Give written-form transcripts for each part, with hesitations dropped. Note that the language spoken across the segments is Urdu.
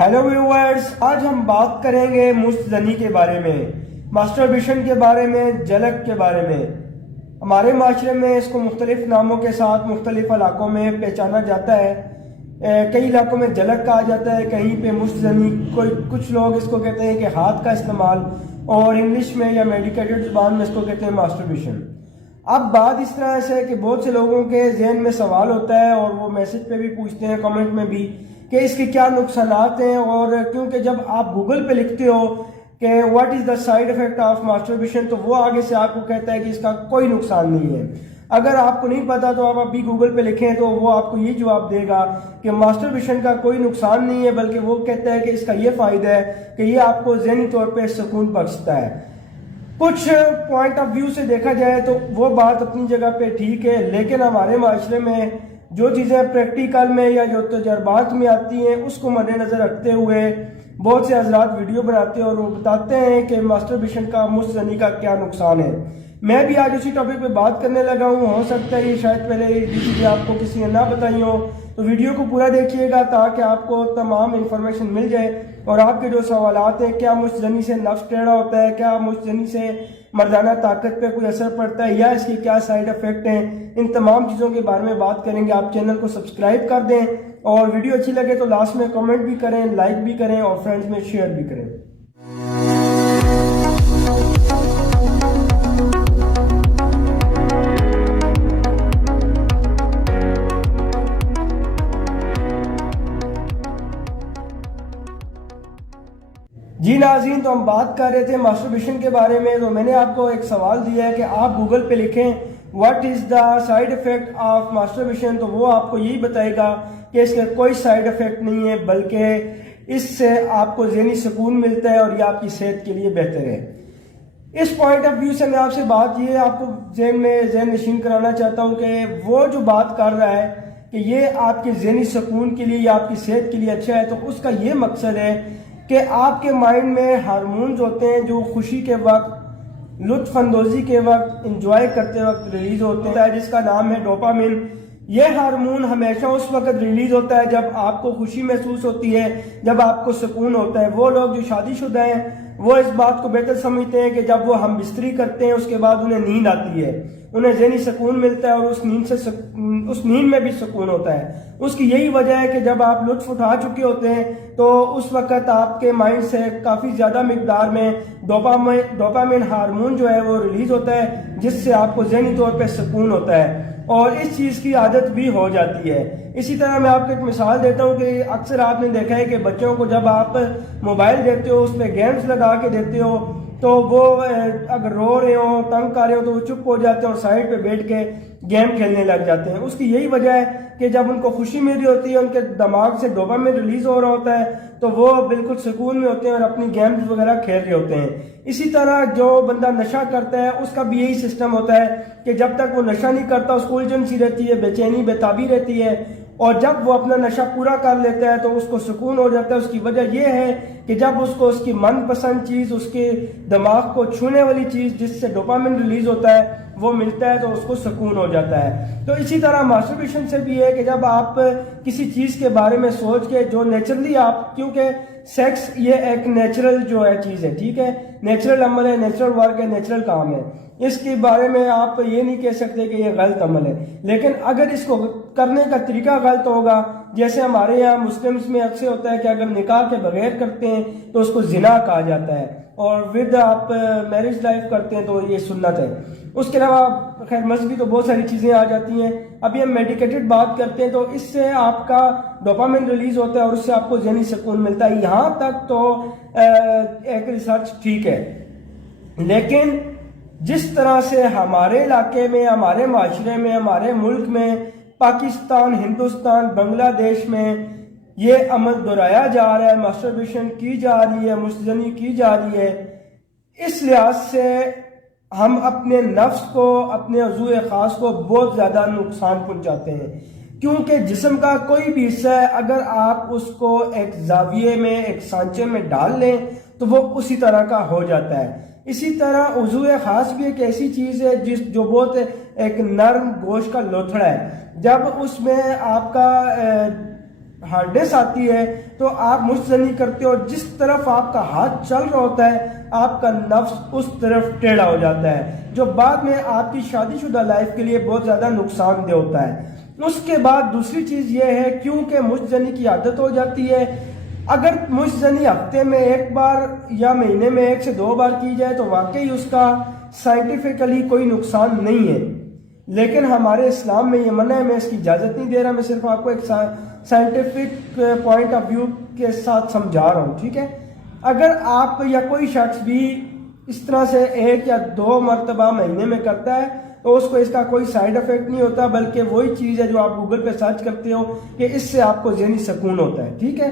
ہیلو ویورز، آج ہم بات کریں گے مشت زنی کے بارے میں، ماسٹربیشن کے بارے میں، جلک کے بارے میں۔ ہمارے معاشرے میں اس کو مختلف ناموں کے ساتھ مختلف علاقوں میں پہچانا جاتا ہے۔ کئی علاقوں میں جلک کہا جاتا ہے، کہیں پہ مشت زنی، کچھ لوگ اس کو کہتے ہیں کہ ہاتھ کا استعمال، اور انگلش میں یا میڈیکیٹڈ زبان میں اس کو کہتے ہیں ماسٹربیشن۔ اب بات اس طرح سے ہے کہ بہت سے لوگوں کے ذہن میں سوال ہوتا ہے، اور وہ میسج پہ بھی پوچھتے ہیں، کمنٹ میں بھی، کہ اس کے کیا نقصانات ہیں۔ اور کیونکہ جب آپ گوگل پہ لکھتے ہو کہ what is the side effect of masturbation, تو وہ آگے سے آپ کو کہتا ہے کہ اس کا کوئی نقصان نہیں ہے۔ اگر آپ کو نہیں پتا تو آپ ابھی گوگل پہ لکھیں تو وہ آپ کو یہ جواب دے گا کہ ماسٹربیشن کا کوئی نقصان نہیں ہے، بلکہ وہ کہتا ہے کہ اس کا یہ فائدہ ہے کہ یہ آپ کو ذہنی طور پہ سکون بخشتا ہے۔ کچھ پوائنٹ آف ویو سے دیکھا جائے تو وہ بات اپنی جگہ پہ ٹھیک ہے، لیکن ہمارے معاشرے میں جو چیزیں پریکٹیکل میں یا جو تجربات میں آتی ہیں اس کو مد نظر رکھتے ہوئے بہت سے حضرات ویڈیو بناتے ہیں اور وہ بتاتے ہیں کہ ماسٹربیشن کا، مشت زنی کا کیا نقصان ہے۔ میں بھی آج اسی ٹاپک پہ بات کرنے لگا ہوں۔ ہو سکتا ہے یہ شاید پہلے یہ چیزیں آپ کو کسی نے نہ بتائی ہو، تو ویڈیو کو پورا دیکھیے گا تاکہ آپ کو تمام انفارمیشن مل جائے، اور آپ کے جو سوالات ہیں، کیا مشت زنی سے نفس ٹیڑھا ہوتا ہے، کیا مشت زنی سے مردانہ طاقت پہ کوئی اثر پڑتا ہے، یا اس کے کیا سائیڈ افیکٹ ہیں، ان تمام چیزوں کے بارے میں بات کریں گے۔ آپ چینل کو سبسکرائب کر دیں، اور ویڈیو اچھی لگے تو لاسٹ میں کمنٹ بھی کریں، لائک بھی کریں، اور فرینڈز میں شیئر بھی کریں۔ جی ناظرین، تو ہم بات کر رہے تھے ماسٹربیشن کے بارے میں۔ تو میں نے آپ کو ایک سوال دیا ہے کہ آپ گوگل پہ لکھیں what is the side effect of masturbation, تو وہ آپ کو یہی بتائے گا کہ اس کا کوئی سائیڈ افیکٹ نہیں ہے، بلکہ اس سے آپ کو ذہنی سکون ملتا ہے اور یہ آپ کی صحت کے لیے بہتر ہے۔ اس پوائنٹ آف ویو سے میں آپ سے بات یہ آپ کو ذہن نشین کرانا چاہتا ہوں کہ وہ جو بات کر رہا ہے کہ یہ آپ کے ذہنی سکون کے لیے یا آپ کی صحت کے لیے اچھا ہے، تو اس کا یہ مقصد ہے کہ آپ کے مائنڈ میں ہارمونز ہوتے ہیں جو خوشی کے وقت، لطف اندوزی کے وقت، انجوائے کرتے وقت ریلیز ہوتے ہیں، جس کا نام ہے ڈوپامن۔ یہ ہارمون ہمیشہ اس وقت ریلیز ہوتا ہے جب آپ کو خوشی محسوس ہوتی ہے، جب آپ کو سکون ہوتا ہے۔ وہ لوگ جو شادی شدہ ہیں وہ اس بات کو بہتر سمجھتے ہیں کہ جب وہ ہم بستری کرتے ہیں اس کے بعد انہیں نیند آتی ہے، انہیں ذہنی سکون ملتا ہے، اور اس نیند میں بھی سکون ہوتا ہے۔ اس کی یہی وجہ ہے کہ جب آپ لطف اٹھا چکے ہوتے ہیں تو اس وقت آپ کے مائنڈ سے کافی زیادہ مقدار میں ڈوپامن ہارمون جو ہے وہ ریلیز ہوتا ہے، جس سے آپ کو ذہنی طور پہ سکون ہوتا ہے، اور اس چیز کی عادت بھی ہو جاتی ہے۔ اسی طرح میں آپ کو ایک مثال دیتا ہوں کہ اکثر آپ نے دیکھا ہے کہ بچوں کو جب آپ موبائل دیتے ہو، اس میں گیمز لگا کے دیتے ہو، تو وہ اگر رو رہے ہوں، تنگ کر رہے ہوں، تو وہ چپ ہو جاتے ہیں اور سائڈ پہ بیٹھ کے گیم کھیلنے لگ جاتے ہیں۔ اس کی یہی وجہ ہے کہ جب ان کو خوشی مل رہی ہوتی ہے، ان کے دماغ سے ڈوپامن ریلیز ہو رہا ہوتا ہے، تو وہ بالکل سکون میں ہوتے ہیں اور اپنی گیمز وغیرہ کھیل رہے ہوتے ہیں۔ اسی طرح جو بندہ نشہ کرتا ہے اس کا بھی یہی سسٹم ہوتا ہے کہ جب تک وہ نشہ نہیں کرتا اس کو الجھن سی رہتی ہے، بے چینی، بے تابی رہتی ہے، اور جب وہ اپنا نشہ پورا کر لیتا ہے تو اس کو سکون ہو جاتا ہے۔ اس کی وجہ یہ ہے کہ جب اس کو اس کی من پسند چیز، اس کے دماغ کو چھونے والی چیز جس سے ڈوپامن ریلیز ہوتا ہے وہ ملتا ہے تو اس کو سکون ہو جاتا ہے۔ تو اسی طرح ماسٹربیشن سے بھی ہے کہ جب آپ کسی چیز کے بارے میں سوچ کے، جو نیچرلی آپ، کیونکہ سیکس یہ ایک نیچرل جو ہے چیز ہے، ٹھیک ہے، نیچرل عمل ہے، نیچرل ورک ہے، نیچرل کام ہے، اس کے بارے میں آپ یہ نہیں کہہ سکتے کہ یہ غلط عمل ہے۔ لیکن اگر اس کو کرنے کا طریقہ غلط ہوگا، جیسے ہمارے یہاں مسلمز میں اکثر ہوتا ہے کہ اگر نکاح کے بغیر کرتے ہیں تو اس کو زنا کہا جاتا ہے، اور ود آپ میرج لائف کرتے ہیں تو یہ سنت ہے۔ اس کے علاوہ خیر مذہبی تو بہت ساری چیزیں آ جاتی ہیں۔ ابھی ہم میڈیکیٹڈ بات کرتے ہیں تو اس سے آپ کا ڈوپامن ریلیز ہوتا ہے اور اس سے آپ کو ذہنی سکون ملتا ہے۔ یہاں تک تو ایک ریسرچ ٹھیک ہے، لیکن جس طرح سے ہمارے علاقے میں، ہمارے معاشرے میں، ہمارے ملک میں، پاکستان، ہندوستان، بنگلہ دیش میں یہ عمل دہرایا جا رہا ہے، ماسٹربیشن کی جا رہی ہے، مشت زنی کی جا رہی ہے، اس لحاظ سے ہم اپنے نفس کو، اپنے عضو خاص کو بہت زیادہ نقصان پہنچاتے ہیں، کیونکہ جسم کا کوئی بھی حصہ ہے اگر آپ اس کو ایک زاویے میں، ایک سانچے میں ڈال لیں تو وہ اسی طرح کا ہو جاتا ہے۔ اسی طرح عضو خاص بھی ایک ایسی چیز ہے جو بہت ایک نرم گوشت کا لوتھڑا ہے۔ جب اس میں آپ کا ہارڈنیس آتی ہے تو آپ مشتزنی کرتے ہو، جس طرف آپ کا ہاتھ چل رہا ہوتا ہے آپ کا نفس اس طرف ٹیڑھا ہو جاتا ہے، جو بعد میں آپ کی شادی شدہ لائف کے لیے بہت زیادہ نقصان دہ ہوتا ہے۔ اس کے بعد دوسری چیز یہ ہے، کیونکہ مشتزنی کی عادت ہو جاتی ہے، اگر مشتزنی ہفتے میں ایک بار یا مہینے میں 1 سے 2 بار کی جائے تو واقعی اس کا سائنٹیفکلی کوئی نقصان نہیں ہے، لیکن ہمارے اسلام میں یہ منع ہے۔ میں اس کی اجازت نہیں دے رہا، میں صرف آپ کو ایک سائنٹیفک پوائنٹ آف ویو کے ساتھ سمجھا رہا ہوں، ٹھیک ہے۔ اگر آپ یا کوئی شخص بھی اس طرح سے 1 یا 2 مرتبہ مہینے میں کرتا ہے تو اس کو اس کا کوئی سائیڈ افیکٹ نہیں ہوتا، بلکہ وہی چیز ہے جو آپ گوگل پہ سرچ کرتے ہو کہ اس سے آپ کو ذہنی سکون ہوتا ہے، ٹھیک ہے۔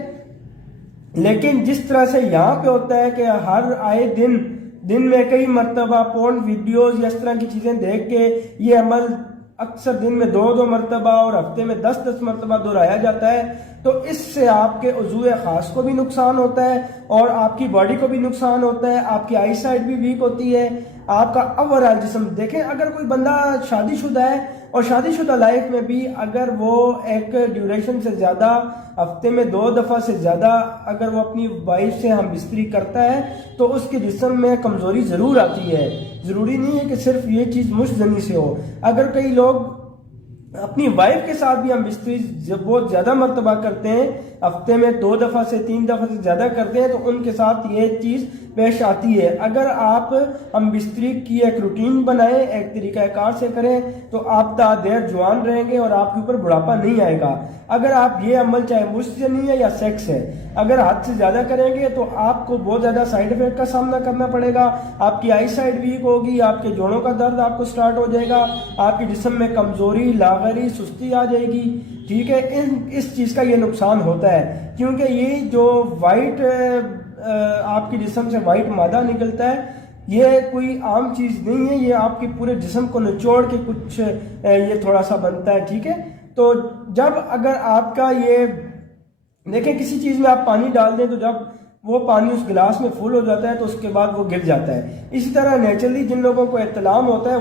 لیکن جس طرح سے یہاں پہ ہوتا ہے کہ ہر آئے دن میں کئی مرتبہ پورن ویڈیوز یا اس طرح کی چیزیں دیکھ کے یہ عمل اکثر دن میں 2 مرتبہ اور ہفتے میں 10 مرتبہ دہرایا جاتا ہے، تو اس سے آپ کے عضو خاص کو بھی نقصان ہوتا ہے اور آپ کی باڈی کو بھی نقصان ہوتا ہے، آپ کی آئی سائٹ بھی ویک ہوتی ہے، آپ کا اوورآل جسم۔ دیکھیں اگر کوئی بندہ شادی شدہ ہے اور شادی شدہ لائف میں بھی اگر وہ ایک ڈیوریشن سے زیادہ ہفتے میں 2 دفعہ سے زیادہ اگر وہ اپنی وائف سے ہم بستری کرتا ہے تو اس کے جسم میں کمزوری ضرور آتی ہے۔ ضروری نہیں ہے کہ صرف یہ چیز مشتزنی سے ہو، اگر کئی لوگ اپنی وائف کے ساتھ بھی ہم بستری بہت زیادہ مرتبہ کرتے ہیں، ہفتے میں 2 دفعہ سے 3 دفعہ سے زیادہ کرتے ہیں، تو ان کے ساتھ یہ چیز پیش آتی ہے۔ اگر آپ ہم بستری کی ایک روٹین بنائیں، ایک طریقہ کار سے کریں تو آپ تا دیر جوان رہیں گے اور آپ کے اوپر بڑھاپا نہیں آئے گا۔ اگر آپ یہ عمل چاہے مشتزنی ہے یا سیکس ہے اگر حد سے زیادہ کریں گے تو آپ کو بہت زیادہ سائیڈ افیکٹ کا سامنا کرنا پڑے گا، آپ کی آئی سائٹ ویک ہوگی، آپ کے جوڑوں کا درد آپ کو سٹارٹ ہو جائے گا، آپ کے جسم میں کمزوری، لاغری، سستی آ جائے گی، ٹھیک ہے۔ اس چیز کا یہ نقصان ہوتا ہے کیونکہ یہ جو وائٹ آپ کے جسم سے وائٹ مادہ نکلتا ہے یہ کوئی عام چیز نہیں ہے، یہ آپ کے پورے جسم کو نچوڑ کے کچھ یہ تھوڑا سا بنتا ہے، ٹھیک ہے۔ تو جب اگر آپ کا یہ دیکھیں کسی چیز میں آپ پانی ڈال دیں تو جب وہ پانی اس گلاس میں فل ہو جاتا ہے تو اس کے بعد وہ گر جاتا ہے۔ اسی طرح نیچرلی جن لوگوں کو احتلام ہوتا ہے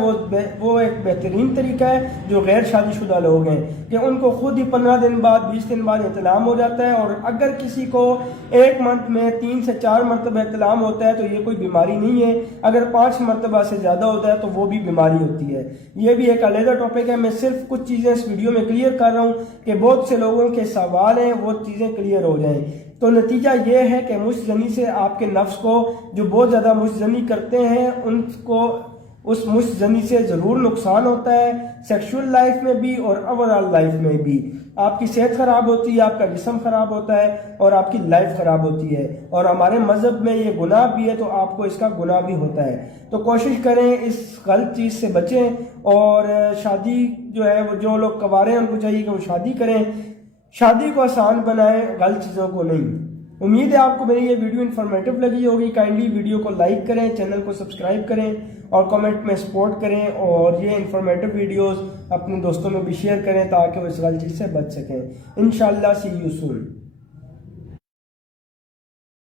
وہ ایک بہترین طریقہ ہے جو غیر شادی شدہ لوگ ہیں کہ ان کو خود ہی 15 دن بعد 20 دن بعد احتلام ہو جاتا ہے، اور اگر کسی کو 1 منتھ میں 3 سے 4 مرتبہ احتلام ہوتا ہے تو یہ کوئی بیماری نہیں ہے، اگر 5 مرتبہ سے زیادہ ہوتا ہے تو وہ بھی بیماری ہوتی ہے۔ یہ بھی ایک علیحدہ ٹاپک ہے، میں صرف کچھ چیزیں اس ویڈیو میں کلیئر کر رہا ہوں کہ بہت سے لوگوں کے سوال ہیں وہ چیزیں کلیئر ہو جائیں۔ تو نتیجہ یہ ہے کہ مشتزنی سے آپ کے نفس کو جو بہت زیادہ مشتزنی کرتے ہیں ان کو اس مشتزنی سے ضرور نقصان ہوتا ہے، سیکشول لائف میں بھی اور اوورآل لائف میں بھی۔ آپ کی صحت خراب ہوتی ہے، آپ کا جسم خراب ہوتا ہے اور آپ کی لائف خراب ہوتی ہے، اور ہمارے مذہب میں یہ گناہ بھی ہے تو آپ کو اس کا گناہ بھی ہوتا ہے۔ تو کوشش کریں اس غلط چیز سے بچیں، اور شادی جو ہے وہ جو لوگ کنوارے ہیں ان کو چاہیے کہ وہ شادی کریں، شادی کو آسان بنائیں، غلط چیزوں کو نہیں۔ امید ہے آپ کو میری یہ ویڈیو انفارمیٹو لگی ہوگی۔ کائنڈلی ویڈیو کو لائک کریں، چینل کو سبسکرائب کریں اور کمنٹ میں سپورٹ کریں، اور یہ انفارمیٹو ویڈیوز اپنے دوستوں میں بھی شیئر کریں تاکہ وہ اس غلط چیز سے بچ سکیں۔ انشاءاللہ سی یو سون۔